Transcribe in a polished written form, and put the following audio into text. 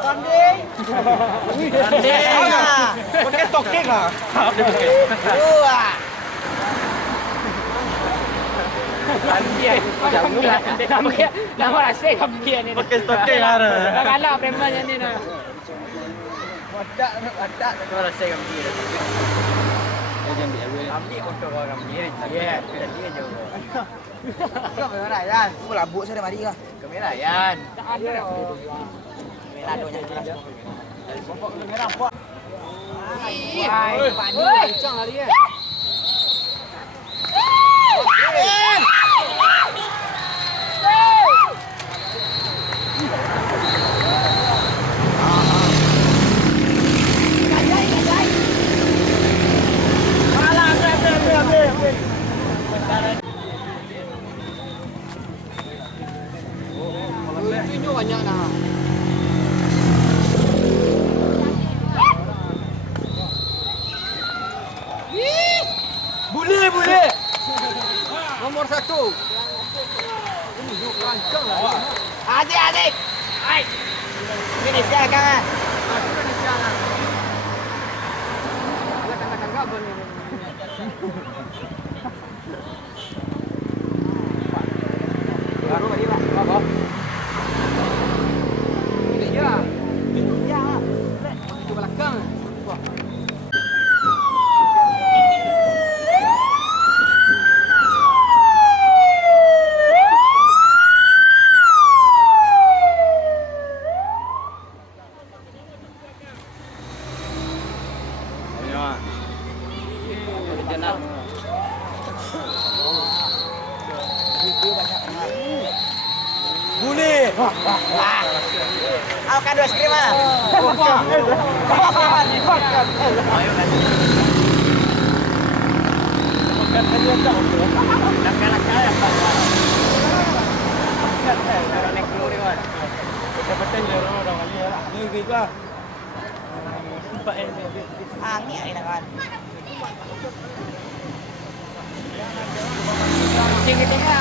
Kambing. Pakai tokek lah. Wah. Nama rasanya kampian ni. Pakai tokek lah. Dah kalah preman yang ni dah. Wadak. Nama rasanya kampian. Ambil foto orang kampian. Ya, dia jauh. Kau mana Yan? Kau labuk saya dah mari kah? Kamera Yan. Tak ada. Kamera donya jelas. Pokok kamera apa? Wah, pani kencang lari kan. Tunjuk banyak dah. Boleh. Nomor 1. Tunjuk rancang lah. Adik. Hai. Ini siakan ah. Aku kan sialan. Ala tangga-tangga apa ni? Baru tadi Pak. Apa? Ya. Ya. Itu belakang. Boleh. Aku kan 2 es krim ah. Angin ini kan. Cing kita.